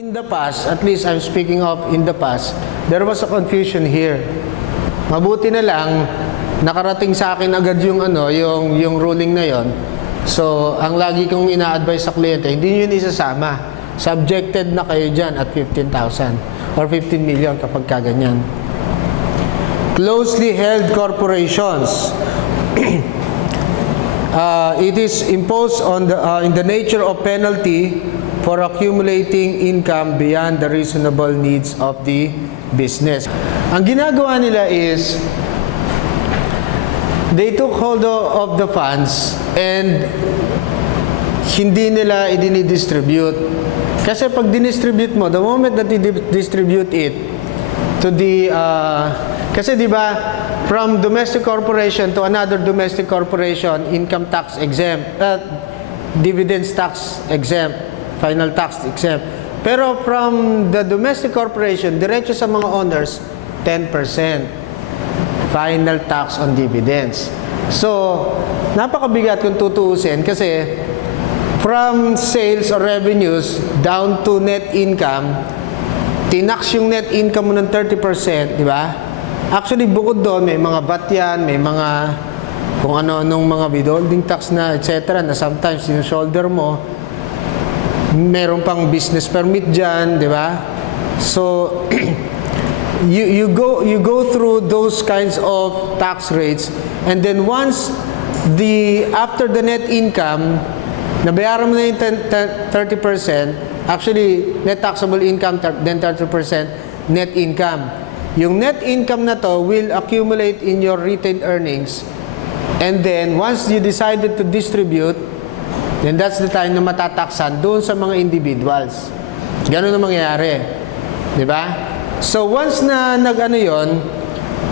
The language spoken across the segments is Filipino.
In the past, at least I'm speaking of in the past, there was a confusion here. Mabuti na lang nakarating sa akin agad yung yung ruling na yon. So, ang lagi kong ina-advise sa kliyente, hindi yun isasama. Subjected na kayo dyan at 15,000 or 15 million kapag kaganyan. Closely held corporations. It is imposed on in the nature of penalty for accumulating income beyond the reasonable needs of the business. Ang ginagawa nila is they took hold of the funds and hindi nila i-distribute. Kasi pag dinistribute mo, the moment that you distribute it to the kasi di ba from domestic corporation to another domestic corporation, income tax exempt, dividends tax exempt, final tax exempt. Pero from the domestic corporation, diretso sa mga owners, 10% final tax on dividends. So, napakabigat kung tutuusin kasi from sales or revenues down to net income, tinax yung net income mo ng 30%, di ba? Actually, bukod doon, may mga VAT yan, may mga kung ano-anong mga withholding tax na, etc. na sometimes sinushoulder mo. Meron pang business permit dyan, di ba? So, you go through those kinds of tax rates, and then once after the net income, nabayaran mo na yung 30%, actually, net taxable income, then 30% net income. Yung net income na to will accumulate in your retained earnings, and then once you decided to distribute, then that's the time na matataksan doon sa mga individuals. Ganun ang mangyayari. Di ba? So, once na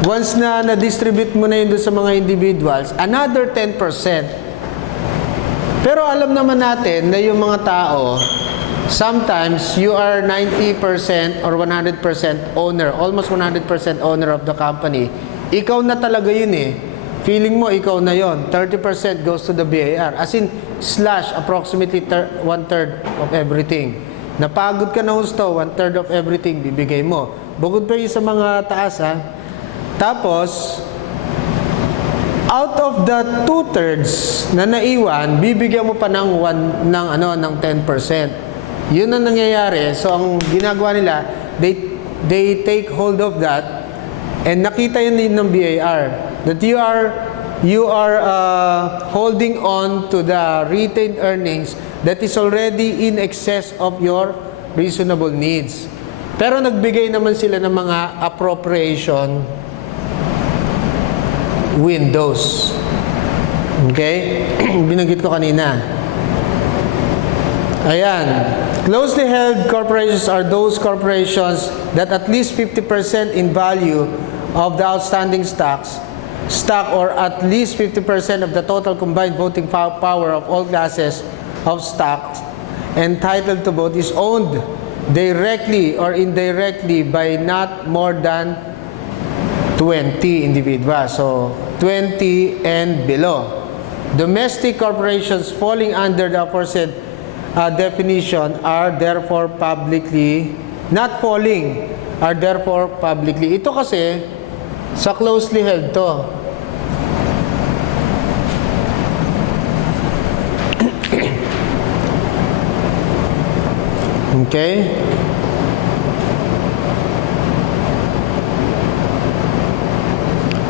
once na na-distribute mo na yun doon sa mga individuals, another 10%. Pero alam naman natin na yung mga tao, sometimes you are 90% or 100% owner, almost 100% owner of the company. Ikaw na talaga yun eh. Feeling mo, ikaw na yon. 30% goes to the BIR. As in, slash approximately 1/3 of everything. Napagod ka na husto, 1/3 of everything bibigay mo. Bukod pa yun sa mga taas ha. Tapos, out of the 2/3 na naiwan, bibigyan mo pa ng 10%. Yun ang nangyayari. So, ang ginagawa nila, they take hold of that, and nakita yun din ng BIR that you are holding on to the retained earnings that is already in excess of your reasonable needs. Pero nagbigay naman sila ng mga appropriation windows. Okay? Binanggit ko kanina. Ayan. Closely held corporations are those corporations that at least 50% in value of the outstanding stock or at least 50% of the total combined voting power of all classes of stocks entitled to vote is owned directly or indirectly by not more than 20 individuals. So, 20 and below. Domestic corporations falling under the aforesaid definition are therefore publicly, not falling, are therefore publicly. Ito kasi, sa closely held to. Okay?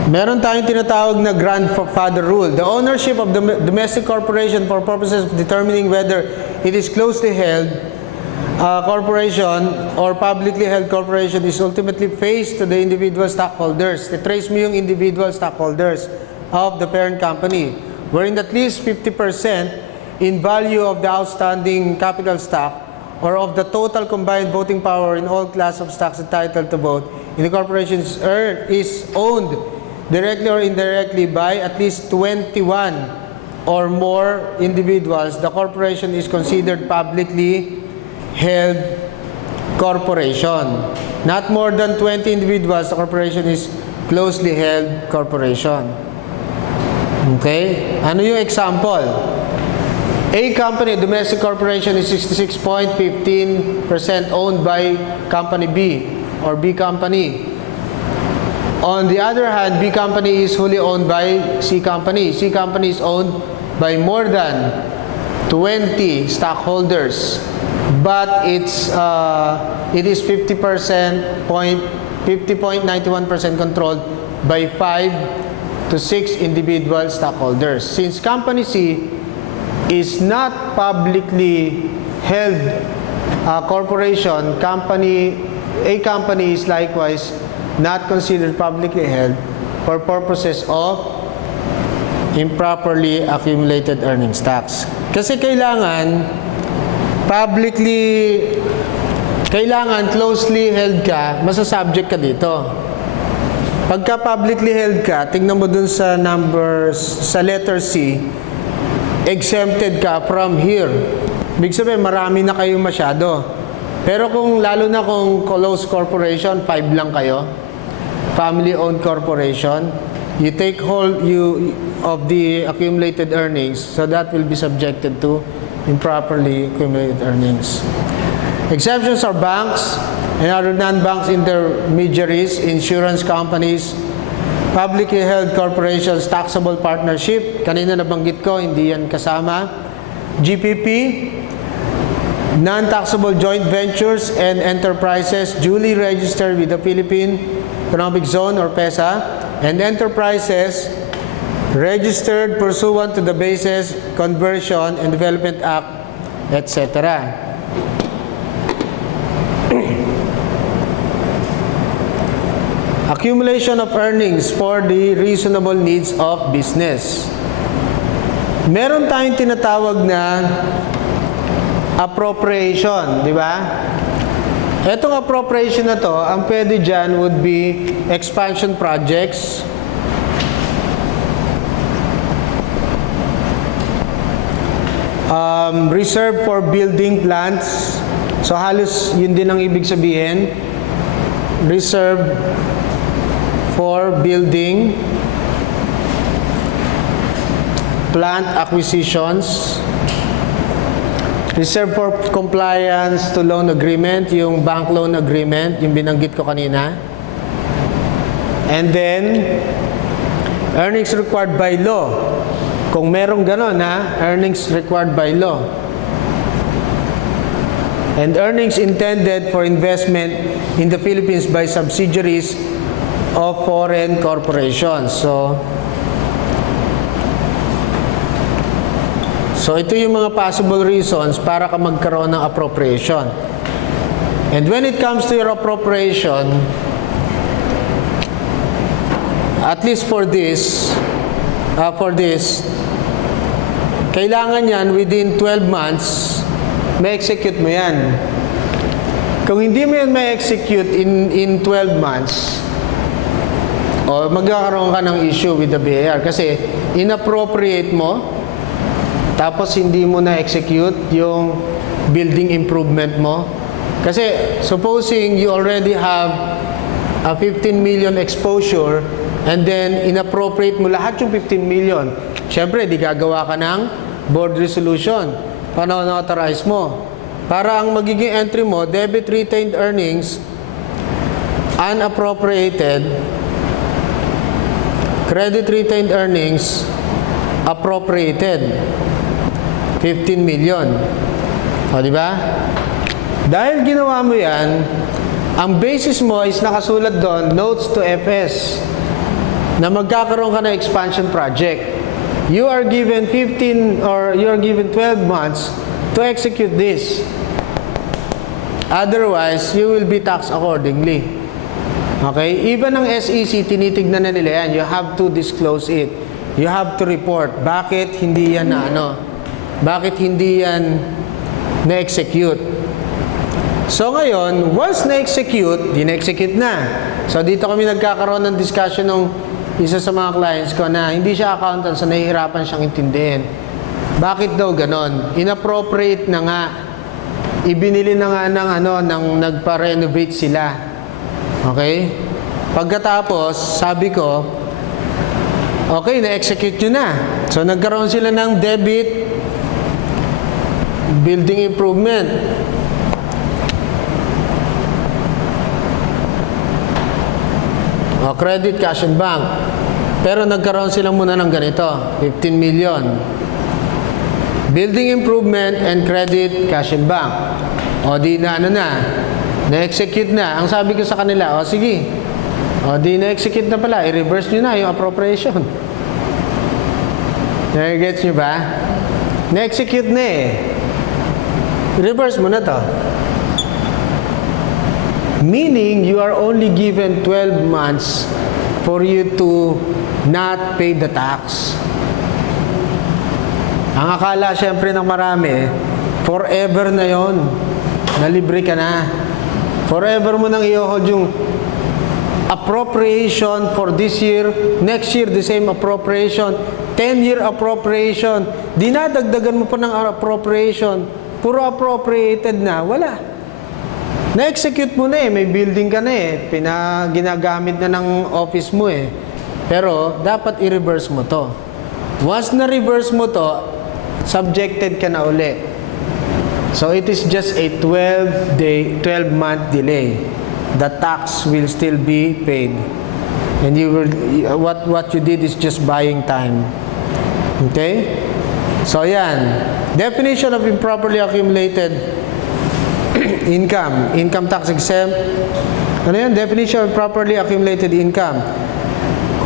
Meron tayong tinatawag na grandfather rule. The ownership of the domestic corporation for purposes of determining whether it is closely held corporation or publicly held corporation is ultimately phased to the individual stockholders. Trace mo yung individual stockholders of the parent company, wherein at least 50% in value of the outstanding capital stock or of the total combined voting power in all class of stocks entitled to vote in the corporation is owned directly or indirectly by at least 21 or more individuals. The corporation is considered publicly held corporation. Not more than 20 individuals, the corporation is closely held corporation. Okay? Ano yung example? A company, domestic corporation, is 66.15% owned by company B or B company. On the other hand, B company is wholly owned by C company. C company is owned by more than 20 stockholders, but it is 50.91% controlled by 5 to 6 individual stockholders. Since company C is not publicly held corporation, A company is likewise not considered publicly held for purposes of improperly accumulated earnings tax. Kasi kailangan closely held ka, masasubject ka dito. Pagka publicly held ka, tingnan mo dun sa numbers, sa letter C, exempted ka from here. Ibig sabihin, marami na kayo masyado. Pero kung lalo na kung closed corporation, 5 lang kayo, family-owned corporation, you take hold of the accumulated earnings, so that will be subjected to improperly accumulated earnings. Exemptions are banks and other non-banks intermediaries, insurance companies, publicly held corporations, taxable partnership, kanina nabanggit ko, hindi yan kasama, GPP, non-taxable joint ventures and enterprises duly registered with the Philippine Economic Zone or PEZA, and enterprises registered pursuant to the Basis Conversion and Development Act, etc. Accumulation of earnings for the reasonable needs of business. Meron tayong tinatawag na appropriation, di ba? Etong appropriation na to, ang pwede dyan would be expansion projects, reserve for building plants. So halos yun din ang ibig sabihin. Reserve for building plant acquisitions, reserve for compliance to loan agreement, yung bank loan agreement, yung binanggit ko kanina. And then, earnings required by law. Kung merong ganon ha, earnings required by law. And earnings intended for investment in the Philippines by subsidiaries of foreign corporations. So ito yung mga possible reasons para ka magkaroon ng appropriation. And when it comes to your appropriation, at least for this, kailangan yan within 12 months, ma-execute mo yan. Kung hindi mo yan ma-execute in 12 months, o magkakaroon ka ng issue with the BAR kasi inappropriate mo, tapos hindi mo na-execute yung building improvement mo. Kasi supposing you already have a 15 million exposure and then inappropriate mo lahat yung 15 million. Siyempre, di gagawa ka ng board resolution. Paano-authorize mo? Para ang magiging entry mo, debit retained earnings, unappropriated, credit retained earnings, appropriated. 15 million. O, di ba? Dahil ginawa mo yan, ang basis mo is nakasulat doon, notes to FS, na magkakaroon ka ng expansion project. You are given 15 or you are given 12 months to execute this. Otherwise, you will be taxed accordingly. Okay? Even ang SEC, tinitignan na nila yan. You have to disclose it. You have to report. Bakit hindi yan Bakit hindi yan na-execute? So ngayon, once na-execute, di-execute na. So dito kami nagkakaroon ng discussion ng isa sa mga clients ko na hindi siya accountant, so nahihirapan siyang intindihin. Bakit daw ganon? Inappropriate na nga. Ibinili na nga ng nagpa-renovate sila. Okay? Pagkatapos, sabi ko, okay, na-execute nyo na. So nagkaroon sila ng debit Building improvement. O, credit, cash and bank. Pero nagkaroon sila muna ng ganito, 15 million. Building improvement and credit, cash and bank. O, di na ano na, na-execute na. Ang sabi ko sa kanila, o sige, o di na-execute na pala, i-reverse nyo na yung appropriation. Gets nyo ba? Na-execute na eh. Reverse mo na to. Meaning, you are only given 12 months for you to not pay the tax. Ang akala syempre ng marami, forever na yon, nalibre ka na. Forever mo nang i-hold yung appropriation for this year, next year the same appropriation, 10-year appropriation, dinadagdagan mo pa ng appropriation, puro appropriated na, wala. Na-execute mo na eh, may building ka na eh, ginagamit na ng office mo eh. Pero, dapat i-reverse mo to. Once na-reverse mo to, subjected ka na uli. So, it is just a 12-month delay. The tax will still be paid. And you will, what you did is just buying time. Okay? So, yan. Definition of improperly accumulated income. Income tax exempt. Ano yan? Definition of properly accumulated income.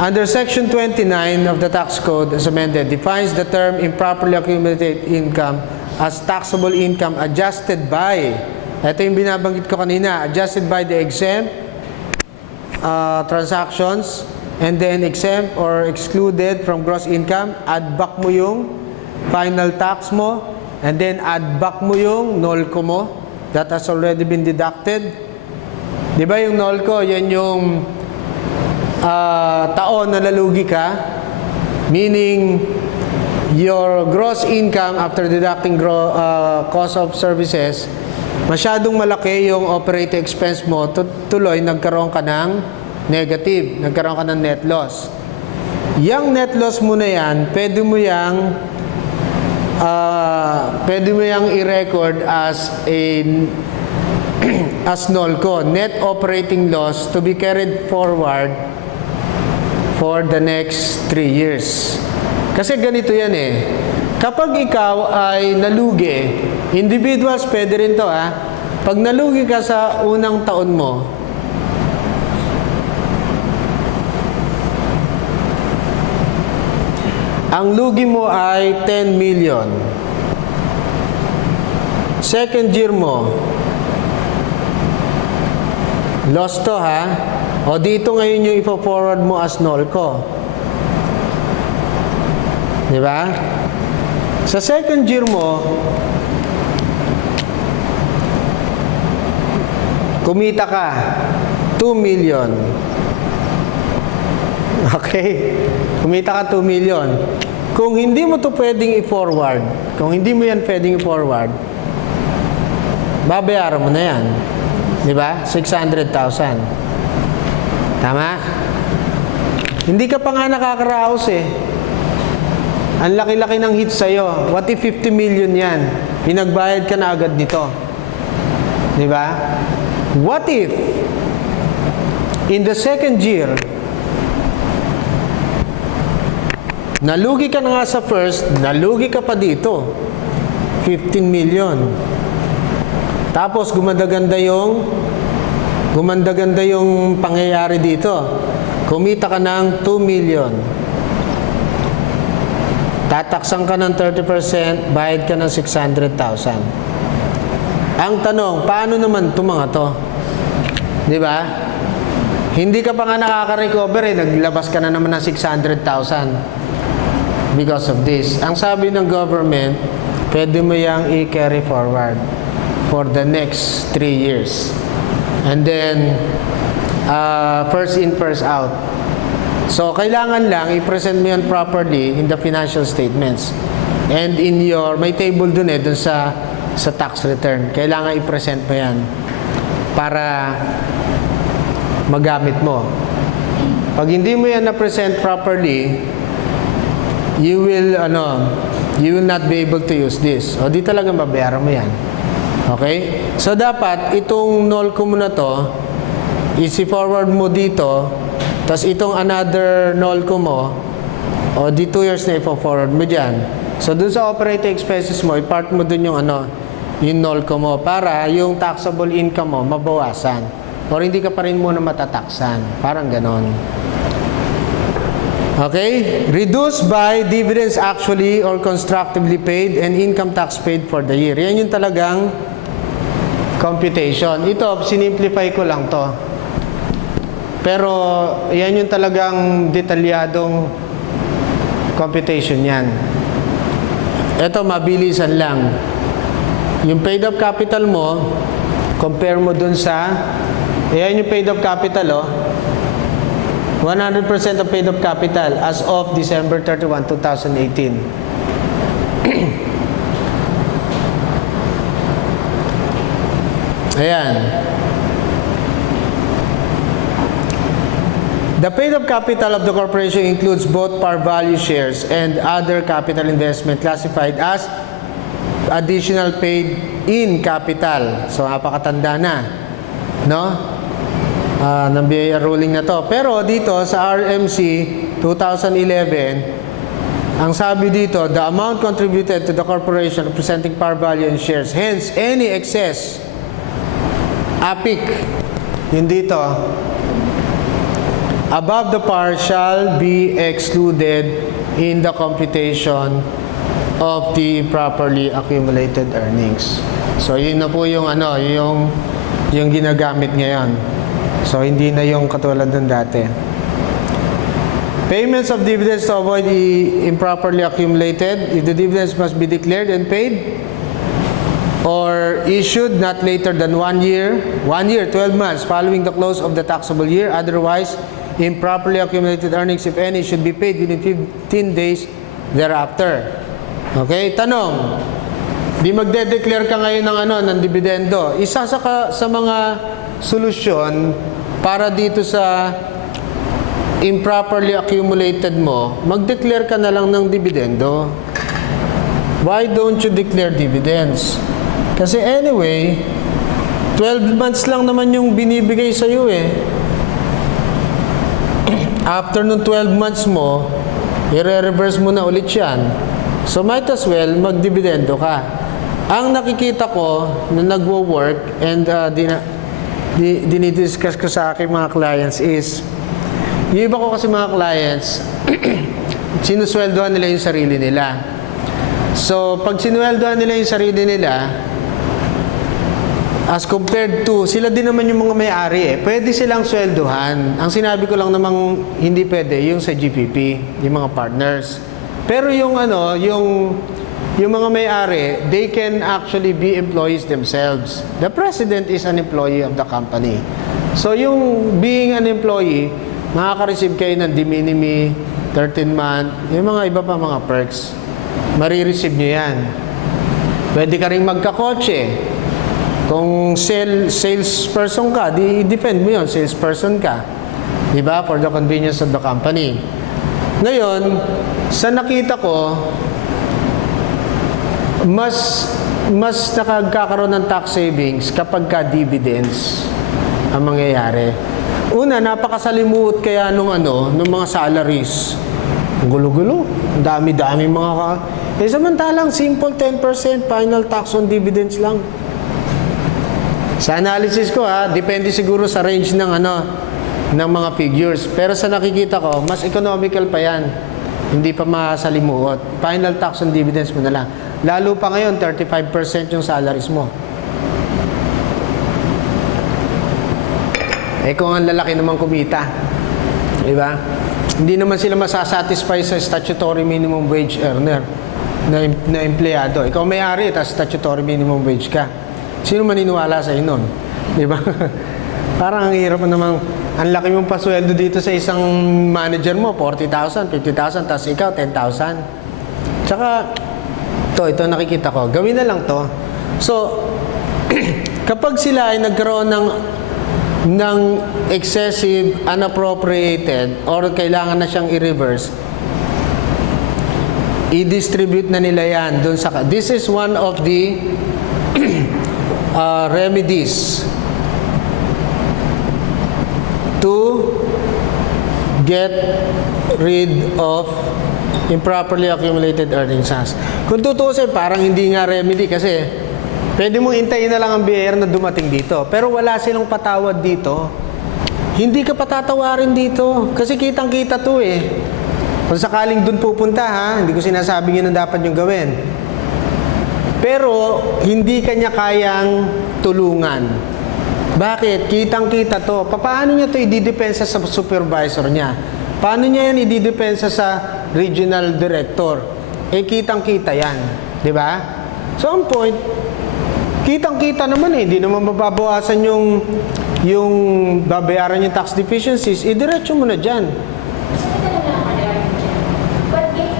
Under Section 29 of the Tax Code as amended, defines the term improperly accumulated income as taxable income adjusted by, ito yung binabanggit ko kanina, adjusted by the exempt transactions and then exempt or excluded from gross income, add back mo yung final tax mo, and then add back mo yung NOLCO mo that has already been deducted. Di ba yung NOLCO, yan yung taon na nalugi ka, meaning your gross income after deducting cost of services, masyadong malaki yung operating expense mo, tuloy nagkaroon ka ng negative, nagkaroon ka ng net loss. Yang net loss mo na yan, pwede mo yang i-record as NOLCO, net operating loss to be carried forward for the next 3 years. Kasi ganito yan eh. Kapag ikaw ay nalugi, individuals pwede rin to ha. Pag nalugi ka sa unang taon mo, ang lugi mo ay 10 million. Second year mo, loss to ha. O dito ngayon yung ipo-forward mo as NOLCO. Di ba? Sa second year mo, kumita ka 2 million. Okay? Kumita ka 2 million. Kung hindi mo to pwedeng i-forward, kung hindi mo yan pwedeng i-forward, babayaran mo na yan. Di ba? 600,000. Tama? Hindi ka pa nga nakakaraos eh. Ang laki-laki ng hit sa'yo. What if 50 million yan? Pinagbayad ka na agad nito. Di ba? What if in the second year, nalugi ka na nga sa first, nalugi ka pa dito. 15 million. Tapos gumanda-ganda yung pangyayari dito. Kumita ka ng 2 million. Tataksan ka ng 30%, bayad ka ng 600,000. Ang tanong, paano naman ito mga to? Di ba? Hindi ka pa nga nakaka-recover eh, naglabas ka na naman ng 600,000 because of this. Ang sabi ng government, pwede mo yang i-carry forward for the next 3 years. And then, first in, first out. So, kailangan lang i-present mo yan properly in the financial statements. And in your, may table dun eh, dun sa tax return. Kailangan i-present mo yan para magamit mo. Pag hindi mo yan na-present properly, you you will not be able to use this. O, di talaga mabayaran mo yan. Okay? So, dapat, itong NOLCO mo na to, isi-forward mo dito, tapos itong another NOLCO mo, o di 2 years na ipo-forward mo dyan. So, dun sa operating expenses mo, i-part mo dun yung yung NOLCO mo para yung taxable income mo mabawasan. Or hindi ka pa rin muna matataksan. Parang ganon. Okay? Reduced by dividends actually or constructively paid and income tax paid for the year. Yan yung talagang computation. Ito, sinimplify ko lang to. Pero, yan yung talagang detalyadong computation yan. Ito, mabilisan lang. Yung paid up capital mo, compare mo dun sa, yan yung paid up capital, 100% of paid up capital as of December 31, 2018. Ayan. The paid up capital of the corporation includes both par value shares and other capital investment classified as additional paid in capital. So, napakatanda na. No? Ng BIR ruling na to. Pero dito sa RMC 2011, ang sabi dito, the amount contributed to the corporation representing par value and shares. Hence, any excess, APIC, yun dito, above the par shall be excluded in the computation of the properly accumulated earnings. So, yun na po yung yung ginagamit ngayon. So, hindi na yung katulad ng dati. Payments of dividends to avoid improperly accumulated. If the dividends must be declared and paid or issued not later than 1 year, 12 months following the close of the taxable year. Otherwise, improperly accumulated earnings, if any, should be paid within 15 days thereafter. Okay? Tanong, di magde-declare ka ngayon ng dividendo. Isa sa mga solusyon para dito sa improperly accumulated mo, mag-declare ka na lang ng dividendo. Why don't you declare dividends? Kasi anyway, 12 months lang naman yung binibigay sa iyo After nung 12 months mo, i-reverse mo na ulit yan. So might as well mag-dividendo ka. Ang nakikita ko na nagwo-work and dinidiscuss ko sa aking mga clients is, yung iba ko kasi mga clients, sinusweldohan nila yung sarili nila. So, pag sinweldohan nila yung sarili nila, as compared to, sila din naman yung mga may-ari pwede silang sweldohan. Ang sinabi ko lang namang hindi pwede, yung sa GPP, yung mga partners. Pero yung yung mga may-ari, they can actually be employees themselves. The president is an employee of the company. So, yung being an employee, makaka-receive kayo ng de minimis, 13-month, yung mga iba pa mga perks. Marireceive nyo yan. Pwede ka rin magkakotse. Kung salesperson ka, depend mo yun, salesperson ka. Diba? For the convenience of the company. Ngayon, sa nakita ko, mas nakagkakaroon ng tax savings kapag ka dividends ang mangyayari. Una, napakasalimuot kaya nung mga salaries. Gulo-gulo. Dami-dami mga samantalang simple 10% final tax on dividends lang. Sa analysis ko depende siguro sa range ng mga figures. Pero sa nakikita ko, mas economical pa yan. Hindi pa masalimuot. Final tax on dividends mo na lang. Lalo pa ngayon, 35% yung salaries mo. Kung ang lalaki naman kumita. Diba? Hindi naman sila masasatisfy sa statutory minimum wage earner na empleyado. Ikaw may-ari, tapos statutory minimum wage ka. Sino maniniwala sa nun? Diba? Parang ang hirap namang, ang laki mong pasweldo dito sa isang manager mo, 40,000, 50,000, tapos ikaw, 10,000. Tsaka, ito nakikita ko, gawin na lang to. So, kapag sila ay nagkaroon ng excessive, unappropriated, or kailangan na siyang i-reverse, i-distribute na nila yan doon sa... This is one of the remedies to get rid of improperly accumulated earnings. Kung tutusin, parang hindi nga remedy kasi pwede mong hintayin na lang ang BIR na dumating dito. Pero wala silang patawad dito. Hindi ka patatawarin dito kasi kitang-kita to eh. Kung sakaling dun pupunta ha, hindi ko sinasabing yun ang dapat yung gawin. Pero hindi kanya kayang tulungan. Bakit? Kitang-kita to. Paano niya to ididepensa sa supervisor niya? Paano niya yan ididepensa sa regional director? Eh, kitang-kita yan. Di ba? So, ang point, kitang-kita naman eh. Hindi naman mababawasan yung babayaran yung tax deficiencies. Idiretso mo na dyan. But if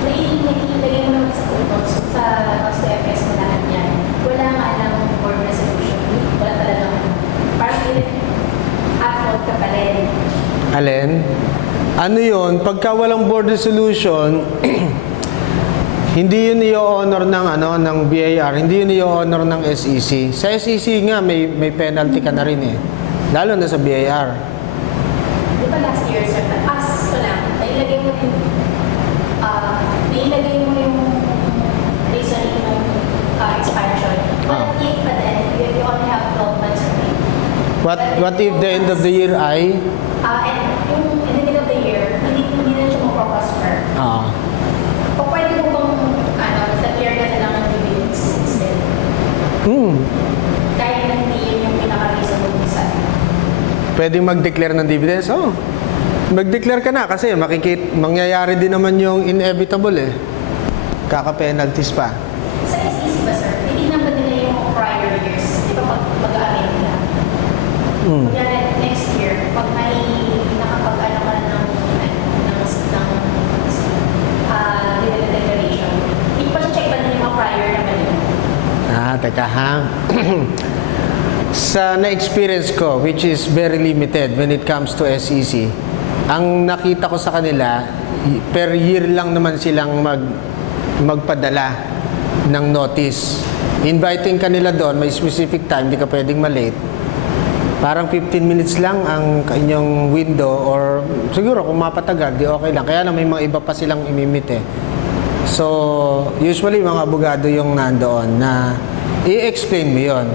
nailagay mo naman sa utos sa FS mo lahat yan, wala nga lang board resolution. Wala talagang parang upload ka pa rin. Alin? Ano yun? Pagka walang board resolution, hindi yun i-honor ng BIR, hindi yun i-honor ng SEC. Sa SEC nga, may penalty ka na rin eh. Lalo na sa BIR. Di ba last year, sir, so lang, nailagay mo yung reasoning ng expansion. But if pa then, you only have 12 months to pay. What if the end of the year ay? And yung in the middle of the year, hindi na siya mag-prosper. O pwede mo bang, nag-clear ka na lang ng dividends instead? Kahit na hindi yun yung pinaka-reason mo minsan. Pwede mag-declare ng dividends? Mag-declare ka na kasi mangyayari din naman yung inevitable eh. Kaka-penalties pa. Sa SEC ba, sir? Hindi naman nila yung prior years. Di ba mag-aamin nila? Kunyari, next year, pag may nakapag-ano ka ng dividend declaration, hindi pa check ba nila yung mga prior naman yun? Teka ha. Sa na-experience ko, which is very limited when it comes to SEC, ang nakita ko sa kanila, per year lang naman silang magpadala ng notice. Inviting kanila doon, may specific time, di ka pwedeng malate. Parang 15 minutes lang ang inyong window or siguro kung mapatagal, di okay lang. Kaya lang may mga iba pa silang imimit eh. So, usually mga abogado yung nandoon na i-explain mo yun.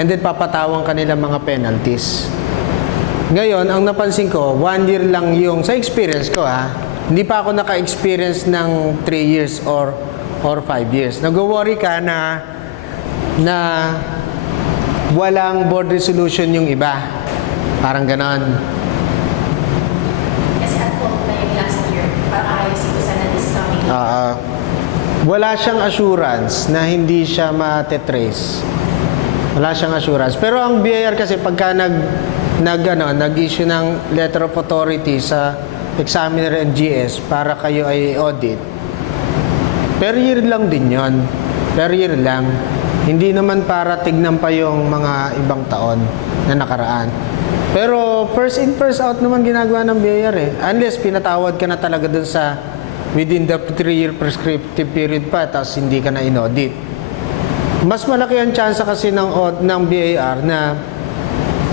And then papatawang kanila mga penalties. Ngayon, ang napansin ko, 1 year lang yung, sa experience ko ha, hindi pa ako naka-experience ng 3 years or 5 years. Nag-worry ka na walang board resolution yung iba. Parang ganon. Kasi at fault na yung last year, parang ayos ito sana this coming. Wala siyang assurance na hindi siya matetrace. Wala siyang assurance. Pero ang BIR kasi pagka nag-issue ng letter of authority sa examiner and GS para kayo ay audit, per year lang din yon. Per year lang. Hindi naman para tignan pa yung mga ibang taon na nakaraan. Pero first in, first out naman ginagawa ng BIR eh. Unless pinatawad ka na talaga dun sa within the 3-year prescriptive period pa tapos hindi ka na in-audit. Mas malaki ang chance kasi ng BIR na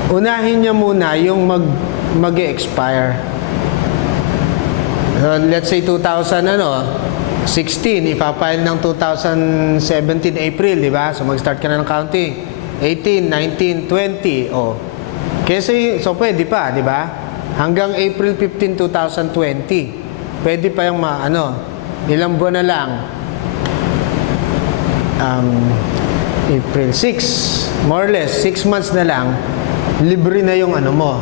unahin niya muna yung mag-expire. Let's say 2016, ipapile ng 2017 April, di ba? So mag-start ka na ng counting. 18, 19, 20, Kasi, so pwede pa, di ba? Hanggang April 15, 2020. Pwede pa yung ilang buwan na lang. April 6, more or less, 6 months na lang, libre na yung mo.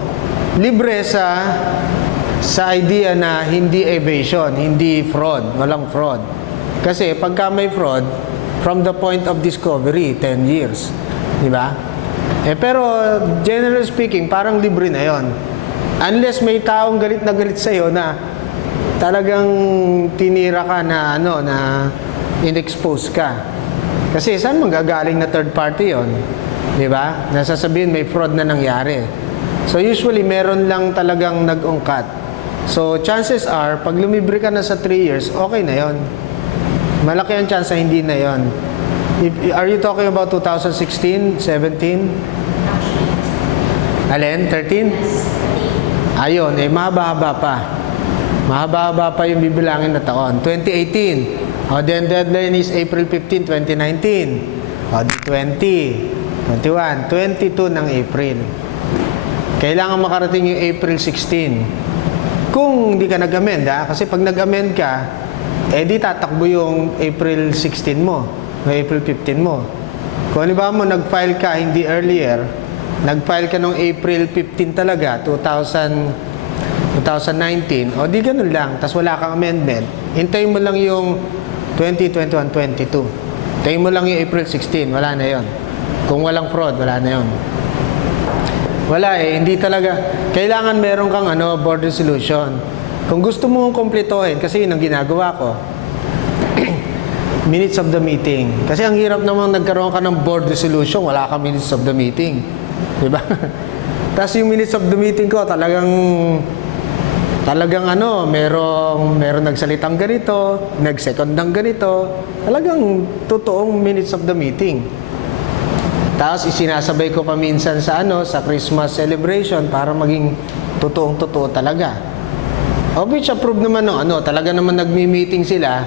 Libre sa idea na hindi evasion, hindi fraud, walang fraud. Kasi pagka may fraud, from the point of discovery, 10 years. Di ba? Pero generally speaking, parang libre na yon. Unless may taong galit na galit sa'yo na talagang tinira ka na na in-expose ka. Kasi saan manggagaling na third party yon? Di ba? Nasasabihin may fraud na nangyari. So usually meron lang talagang nag-ungkat So, chances are, pag lumibre ka na sa 3 years, okay na yon. Malaki ang chance na hindi na yon. Are you talking about 2016, 17? Alin? 13? Ayun, mahaba-haba pa. Mahaba-haba pa yung bibilangin na taon. 2018. Then deadline is April 15, 2019. 20, 21, 22 ng April. Kailangan makarating yung April 16. Kung hindi ka nag-amend, kasi pag nag-amend ka, di tatakbo yung April 16 mo, o April 15 mo. Kung ano ba mo, nag-file ka hindi earlier, nag-file ka noong April 15 talaga, 2019, di ganun lang, tas wala kang amendment, hintayin mo lang yung 2021, 22. Hintayin mo lang yung April 16, wala na yon. Kung walang fraud, wala na yon. Wala hindi talaga. Kailangan meron kang board resolution. Kung gusto mong kumpletohin, kasi yun ang ginagawa ko, minutes of the meeting. Kasi ang hirap namang nagkaroon ka ng board resolution, wala ka minutes of the meeting. Diba? Tapos yung minutes of the meeting ko, talagang merong nagsalitang ganito, nag-secondang ganito, talagang totoong minutes of the meeting. Tapos isinasabay ko pa minsan sa sa Christmas celebration para maging totoong-totoo talaga. Of which approve naman ng talaga naman nagmi-meeting sila,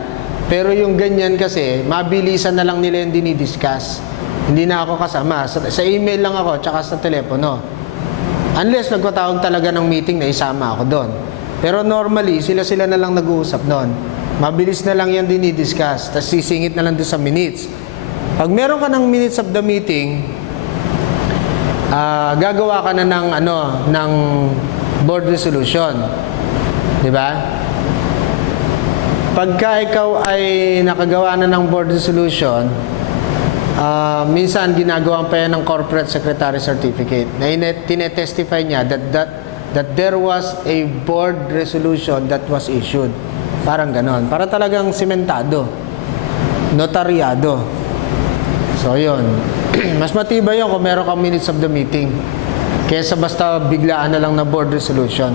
pero yung ganyan kasi, mabilisan na lang nila yung dinidiscuss. Hindi na ako kasama. Sa email lang ako, tsaka sa telepono. Unless nagpatawag talaga ng meeting na isama ako doon. Pero normally, sila na lang nag-uusap doon. Mabilis na lang yung dinidiscuss, tapos sisingit na lang doon sa minutes. Pag meron ka ng minutes of the meeting, gagawa ka na ng board resolution. Di ba? Pagka ikaw ay nakagawa na ng board resolution, minsan ginagawa pa yan ng corporate secretary certificate na tinetestify niya that there was a board resolution that was issued. Parang ganon. Para talagang simentado. Notaryado. So, yun. Mas matibay yun kung meron kang minutes of the meeting kaysa basta biglaan na lang na board resolution.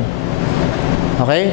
Okay?